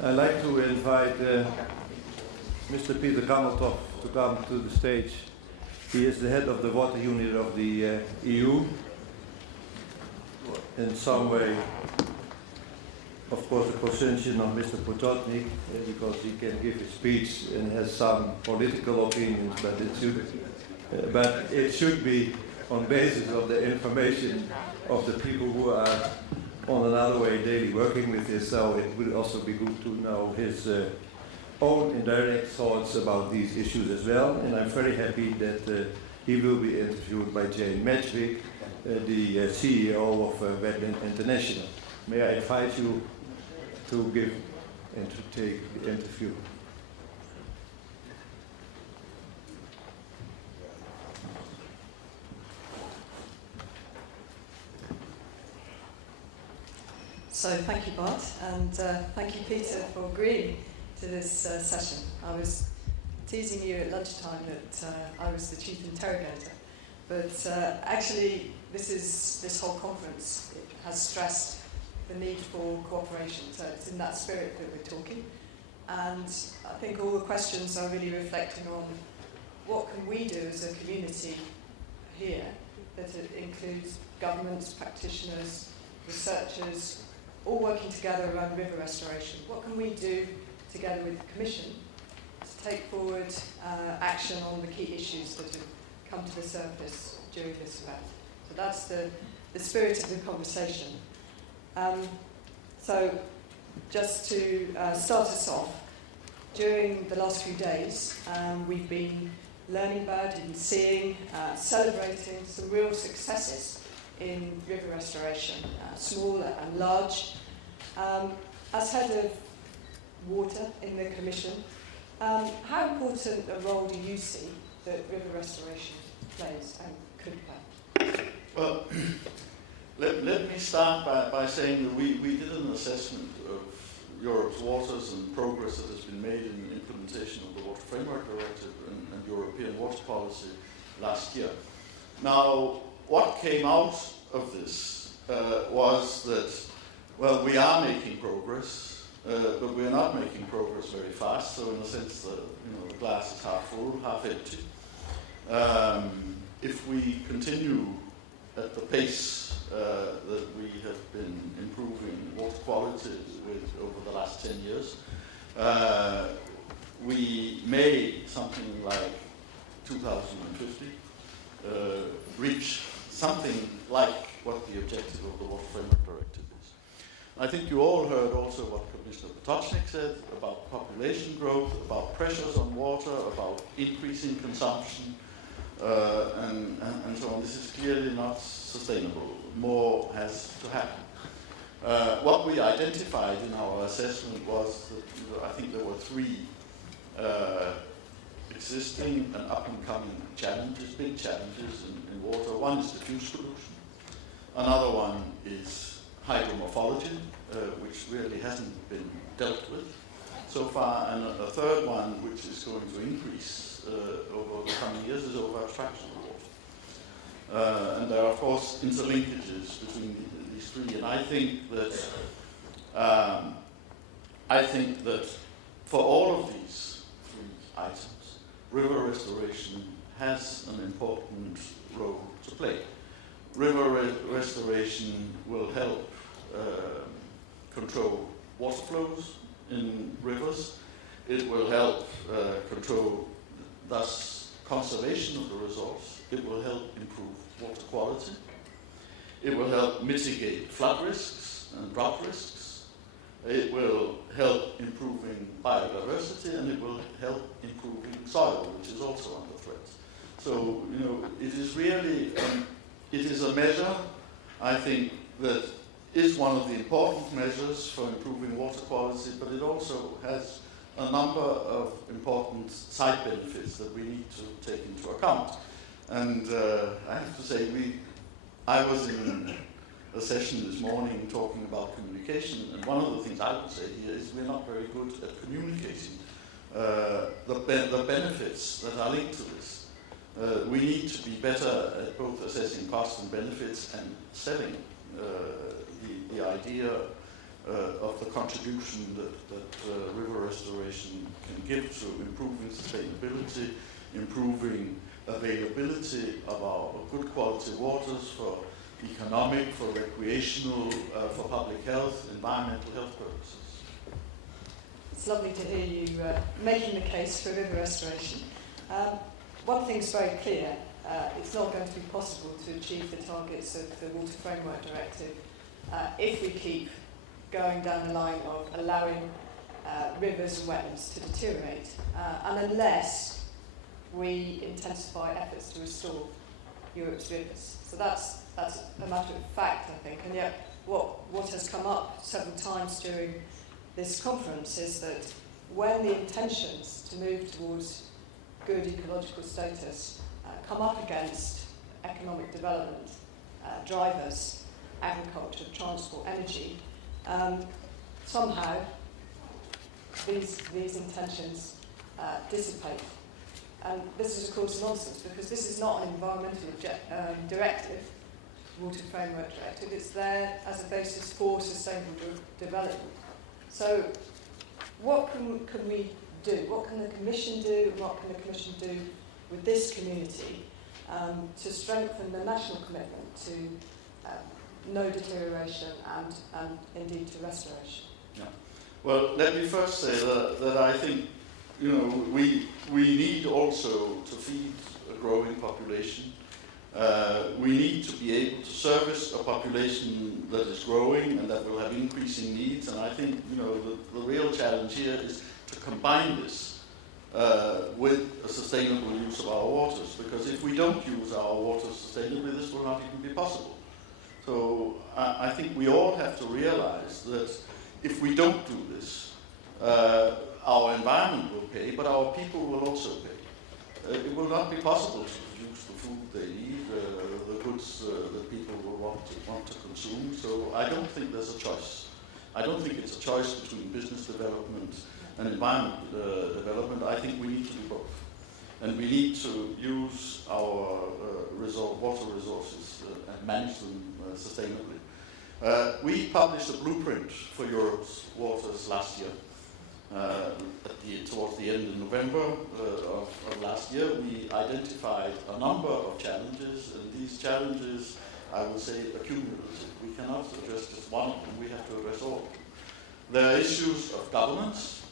I'd like to invite Mr. Peter Gammeltoft to come to the stage. He is the head of the water unit of the EU. In some way, of course, the position of Mr. Potocnik, because he can give a speech and has some political opinions, but it should be on basis of the information of the people who are on another way daily working with this. So it would also be good to know his own indirect thoughts about these issues as well. And I'm very happy that he will be interviewed by Jane Matchwick, the CEO of Wetland International. May I invite you to give and to take the interview. So thank you, Bart, and thank you, Peter, for agreeing to this session. I was teasing you at lunchtime that I was the chief interrogator, but actually this whole conference has stressed the need for cooperation, so it's in that spirit that we're talking. And I think all the questions are really reflecting on what can we do as a community here, that it includes governments, practitioners, researchers, all working together around river restoration. What can we do together with the Commission to take forward action on the key issues that have come to the surface during this event? So that's the spirit of the conversation. So just to start us off, during the last few days, we've been learning about and seeing, celebrating some real successes in river restoration, small and large. As head of water in the Commission, how important a role do you see that river restoration plays and could play? Well, let me start by saying that we did an assessment of Europe's waters and progress that has been made in the implementation of the Water Framework Directive and European water policy last year. Now, what came out of this was that, well, we are making progress, but we are not making progress very fast. So, in a sense, the glass is half full, half empty. If we continue at the pace that we have been improving water quality with over the last 10 years, we may, something like 2050, reach something like what the objective of the Water Framework Directive is. I think you all heard also what Commissioner Potocnik said about population growth, about pressures on water, about increasing consumption, and so on. This is clearly not sustainable. More has to happen. What we identified in our assessment was that I think there were three existing and up-and-coming challenges, big challenges in water. One is diffuse pollution. Another one is hydromorphology, which really hasn't been dealt with so far. And a third one, which is going to increase over the coming years, is over-abstraction of water. And there are, of course, interlinkages between these three. And I think that for all of these three items, river restoration has an important role to play. River restoration will help control water flows in rivers. It will help control, thus, conservation of the resource. It will help improve water quality. It will help mitigate flood risks and drought risks. It will help improving biodiversity, and it will help improving soil, which is also under threat. So, it is really, it is a measure, I think, that is one of the important measures for improving water quality, but it also has a number of important side benefits that we need to take into account. And I have to say, I was in a session this morning talking about communication, and one of the things I would say here is we're not very good at communicating the benefits that are linked to this. We need to be better at both assessing costs and benefits and selling the idea of the contribution that river restoration can give to improving sustainability, improving availability of our good quality waters for economic, for recreational, for public health, environmental health purposes. It's lovely to hear you making the case for river restoration. One thing's very clear, it's not going to be possible to achieve the targets of the Water Framework Directive if we keep going down the line of allowing rivers and wetlands to deteriorate, and unless we intensify efforts to restore Europe's rivers. So that's a matter of fact, I think, and yet what has come up several times during this conference is that when the intentions to move towards good ecological status come up against economic development, drivers, agriculture, transport, energy, somehow these intentions dissipate. And this is, of course, nonsense, because this is not an environmental directive, Water Framework Directive. It's there as a basis for sustainable development. So what can we do? What can the Commission do, and what can the Commission do with this community to strengthen the national commitment to no deterioration and indeed to restoration? Yeah. Well, let me first say that I think, you know, we need also to feed a growing population. We need to be able to service a population that is growing and that will have increasing needs. And I think, you know, the real challenge here is to combine this with a sustainable use of our waters. Because if we don't use our waters sustainably, this will not even be possible. So I think we all have to realize that if we don't do this, our environment will pay, but our people will also pay. It will not be possible to produce the food they need, the goods that people will want to consume. So I don't think there's a choice. I don't think it's a choice between business development and environment development. I think we need to do both. And we need to use our water resources and manage them sustainably. We published a blueprint for Europe's waters last year. Towards the end of November of last year, we identified a number of challenges, and these challenges, I would say, are cumulative. We cannot address just one of them, we have to address all of them. There are issues of governance.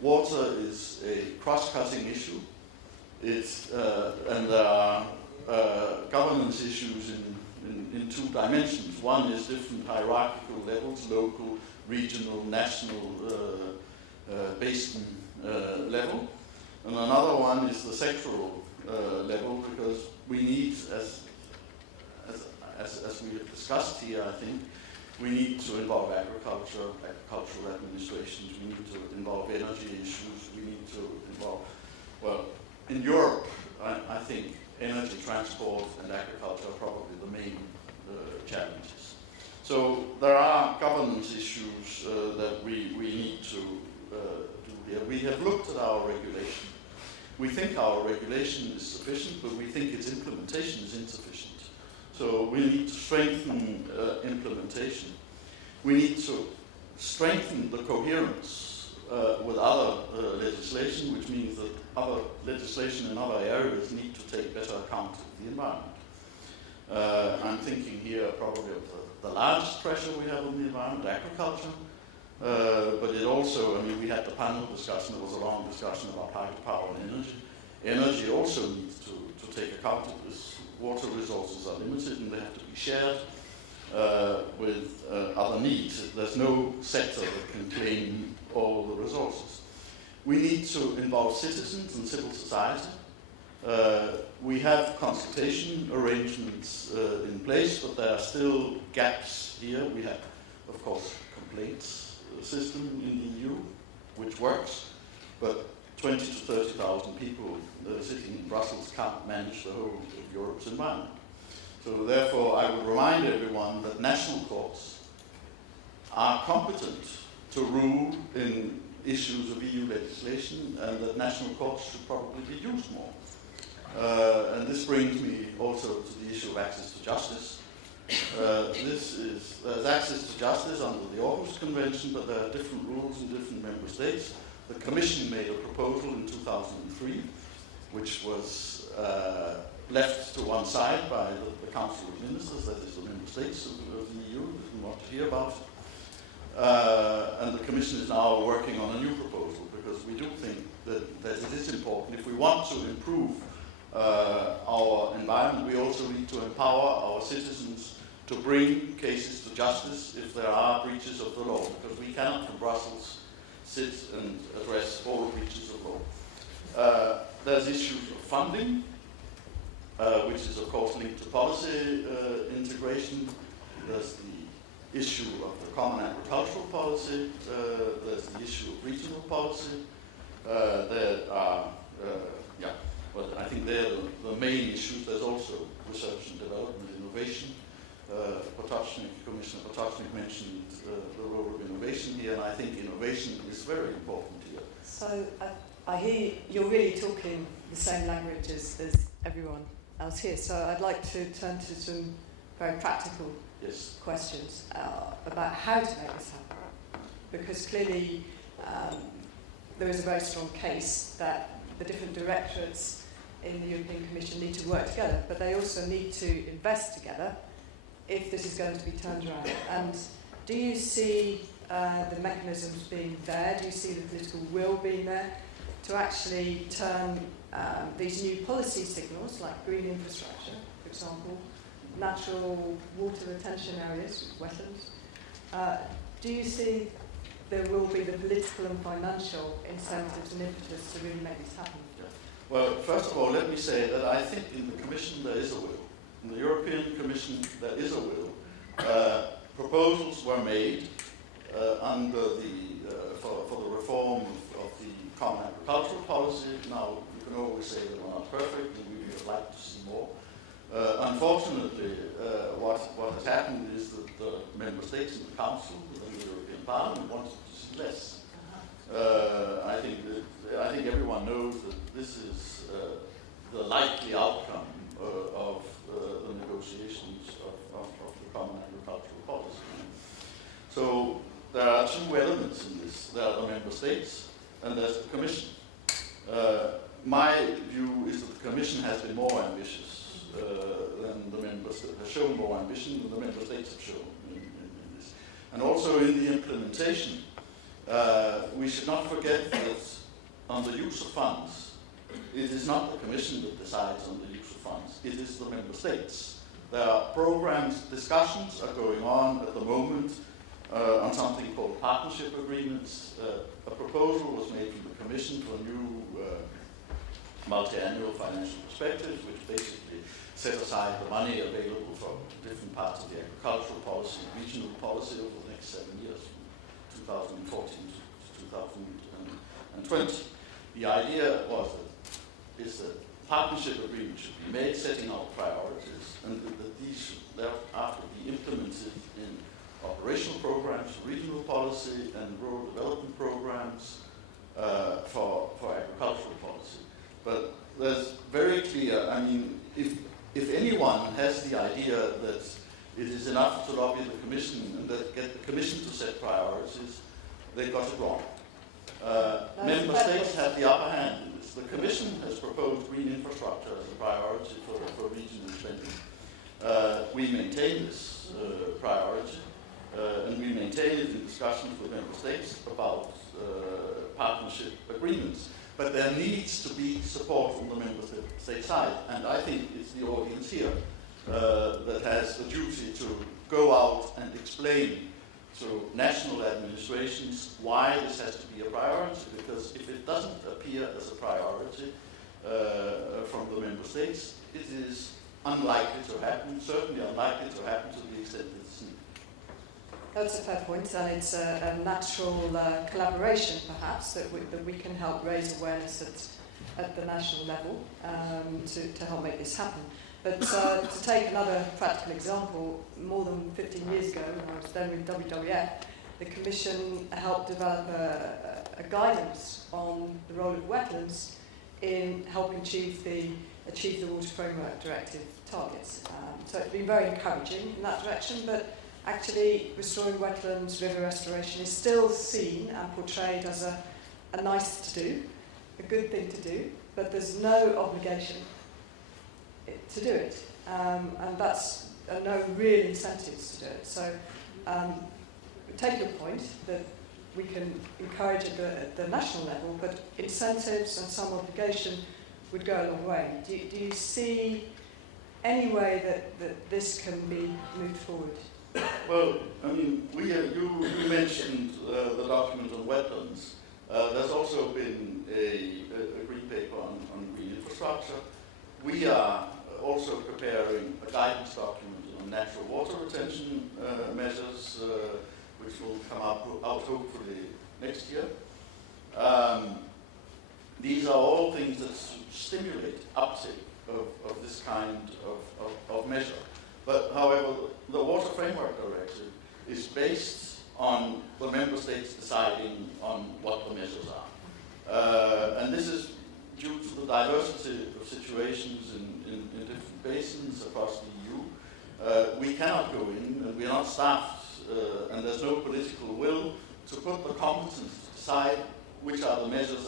Water is a cross-cutting issue. And there are governance issues in two dimensions. One is different hierarchical levels, local, regional, national, basin level. And another one is the sectoral level, because we need, as we have discussed here, I think, we need to involve agriculture, agricultural administrations, we need to involve energy issues, we need to involve, well, in Europe, I think energy, transport, and agriculture are probably the main challenges. So there are governance issues that we need to do here. We have looked at our regulation. We think our regulation is sufficient, but we think its implementation is insufficient. So we need to strengthen implementation. We need to strengthen the coherence with other legislation, which means that other legislation in other areas need to take better account of the environment. I'm thinking here probably of the largest pressure we have on the environment, agriculture, but it also, I mean, we had the panel discussion, there was a long discussion about hydropower and energy. Energy also needs to take account of this. Water resources are limited and they have to be shared with other needs. There's no sector that can claim all the resources. We need to involve citizens and civil society. We have consultation arrangements in place, but there are still gaps here. We have, of course, complaints system in the EU, which works, but 20 to 30,000 people sitting in Brussels can't manage the whole of Europe's environment. So therefore, I would remind everyone that national courts are competent to rule in issues of EU legislation, and that national courts should probably be used more. And this brings me also to the issue of access to justice. There's access to justice under the Aarhus Convention, but there are different rules in different member states. The Commission made a proposal in 2003, which was left to one side by the Council of Ministers, that is the member states of the EU, didn't want to hear about it. And the Commission is now working on a new proposal, because we do think that it is important. If we want to improve our environment, we also need to empower our citizens to bring cases to justice if there are breaches of the law, because we cannot from Brussels sit and address all breaches of law. There's issues of funding, which is of course linked to policy integration. There's the issue of the common agricultural policy. There's the issue of regional policy. There are, well, I think they're the main issues. There's also research and development, innovation. Commissioner Potocnik mentioned the role of innovation here, and I think innovation is very important here. So I hear you're really talking the same language as everyone else here. So I'd like to turn to some very practical questions about how to make this happen. Because clearly there is a very strong case that the different directorates in the European Commission need to work together, but they also need to invest together if this is going to be turned around. And do you see the mechanisms being there? Do you see the political will being there to actually turn these new policy signals, like green infrastructure, for example, natural water retention areas, wetlands? Do you see there will be the political and financial incentives and impetus to really make this happen? Well, first of all, let me say that I think in the Commission there is a will. In the European Commission there is a will. Proposals were made under for the reform of the common agricultural policy. Now, you can always say that we're not perfect and we would like to see more. Unfortunately, what has happened is that the member states in the Council and the European Parliament wanted to see less. I think everyone knows that this is the likely outcome of the negotiations of the common agricultural policy. So there are two elements in this. There are the member states and there's the Commission. My view is that the Commission has been more ambitious than the member states, has shown more ambition than the member states have shown in this. And also in the implementation, we should not forget that on the use of funds, it is not the Commission that decides on the use of funds, it is the member states. There are programs, discussions are going on at the moment on something called partnership agreements. A proposal was made from the Commission for a new multi-annual financial perspective, which basically set aside the money available for different parts of the agricultural policy and regional policy over the next 7 years, from 2014 to 2020. The idea is that partnership agreements should be made, setting out priorities, and that these should thereafter be implemented in operational programs, regional policy, and rural development programs for agricultural policy. But there's very clear, I mean, if anyone has the idea that it is enough to lobby the Commission and that get the Commission to set priorities, they got it wrong. Member states have the upper hand in this. The Commission has proposed green infrastructure as a priority for regional spending. We maintain this priority, and we maintain it in discussions with member states about partnership agreements. But there needs to be support from the member state side, and I think it's the audience here that has the duty to go out and explain to national administrations why this has to be a priority, because if it doesn't appear as a priority from the member states, it is unlikely to happen, certainly unlikely to happen to the extent that it's needed. That's a fair point, and it's a natural collaboration, perhaps, that we can help raise awareness at the national level to help make this happen. But to take another practical example, more than 15 years ago, when I was then with WWF, the Commission helped develop a guidance on the role of wetlands in helping achieve the achieve the Water Framework Directive targets. So it's been very encouraging in that direction, but actually restoring wetlands, river restoration is still seen and portrayed as a nice to do, a good thing to do, but there's no obligation to do it. And that's no real incentives to do it. So we take your point that we can encourage at the national level, but incentives and some obligation would go a long way. Do you see any way that this can be moved forward? Well, I mean, you mentioned the document on wetlands. There's also been a green paper on green infrastructure. We are also preparing a guidance document on natural water retention measures, which will come out hopefully next year. These are all things that stimulate uptake of this kind of measure. But however, the Water Framework Directive is based on the member states deciding on what the measures are. And this is due to the diversity of situations in different basins across the EU. We cannot go in, and we are not staffed, and there's no political will to put the competence to decide which are the measures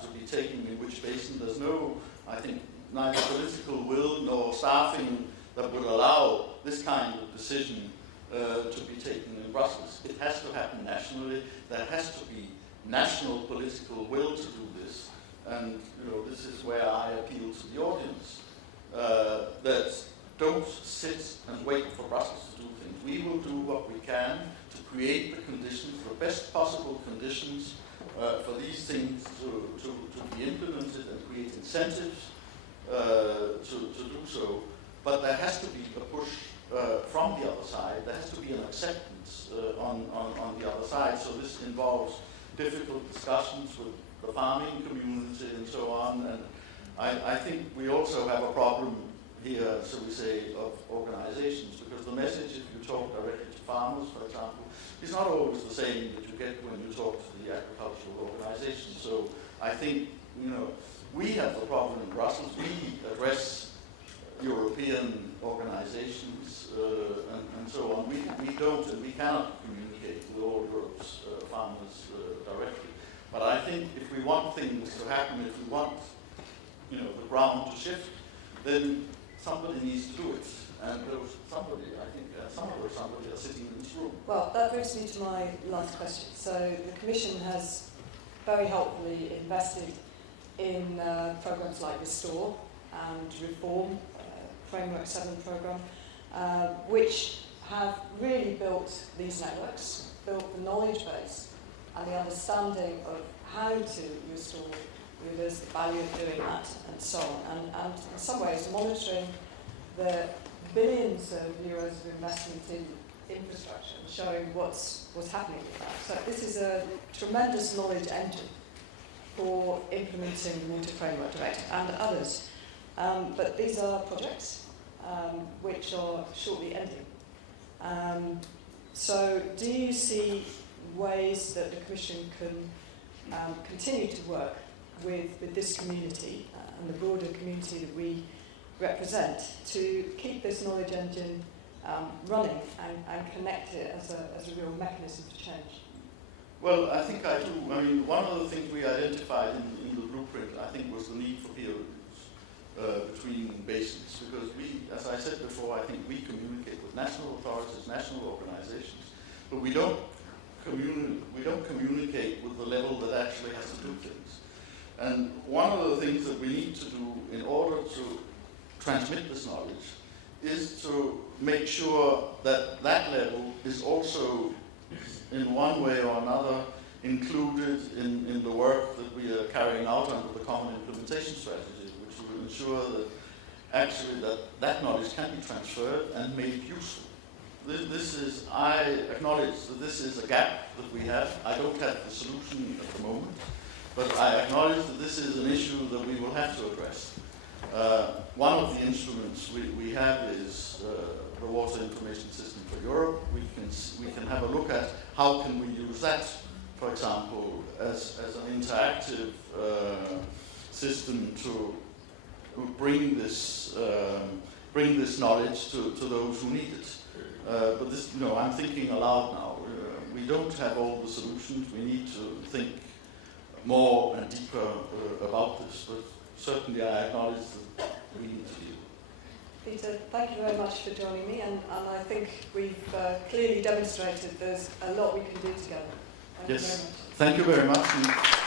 to be taken in which basin. There's no, I think, neither political will nor staffing that would allow this kind of decision to be taken in Brussels. It has to happen nationally. There has to be national political will to do this. And this is where I appeal to the audience, that don't sit and wait for Brussels to do things. We will do what we can to create the conditions, the best possible conditions for these things to be implemented and create incentives to do so. But there has to be a push from the other side. There has to be an acceptance on the other side. So this involves difficult discussions with the farming community and so on. And I think we also have a problem here, so we say, of organizations, because the message, if you talk directly to farmers, for example, is not always the same that you get when you talk to the agricultural organizations. So I think, we have the problem in Brussels. We address European organizations and so on. We don't and we cannot communicate with all Europe's farmers directly. But I think if we want things to happen, if we want the ground to shift, then somebody needs to do it. And somebody, I think, somebody are sitting in this room. Well, that brings me to my last question. So the Commission has very helpfully invested in programs like Restore and Reform, Framework 7 program, which have really built these networks, built the knowledge base and the understanding of how to restore rivers, the value of doing that, and so on. And in some ways, monitoring the billions of euros of investment in infrastructure and showing what's happening with that. So this is a tremendous knowledge engine for implementing the Water Framework Directive and others. But these are projects which are shortly ending. So do you see ways that the Commission can continue to work with this community and the broader community that we represent to keep this knowledge engine running and connect it as a real mechanism for change? Well, I think I do. I mean, one of the things we identified in the blueprint, I think, was the need for peer reviews between basins, because we, as I said before, I think we communicate with national authorities, national organizations, but we don't communicate with the level that actually has to do things. And one of the things that we need to do in order to transmit this knowledge is to make sure that that level is also, in one way or another, included in the work that we are carrying out under the Common Implementation Strategy, which will ensure that actually that knowledge can be transferred and made useful. I acknowledge that this is a gap that we have. I don't have the solution at the moment, but I acknowledge that this is an issue that we will have to address. One of the instruments we have is the Water Information System for Europe. We can have a look at how can we use that, for example, as an interactive system to bring this knowledge to those who need it. But this, I'm thinking aloud now. We don't have all the solutions. We need to think more and deeper about this. But certainly, I acknowledge that we need to deal. Peter, thank you very much for joining me, and I think we've clearly demonstrated there's a lot we can do together. Thank you very much. Thank you very much.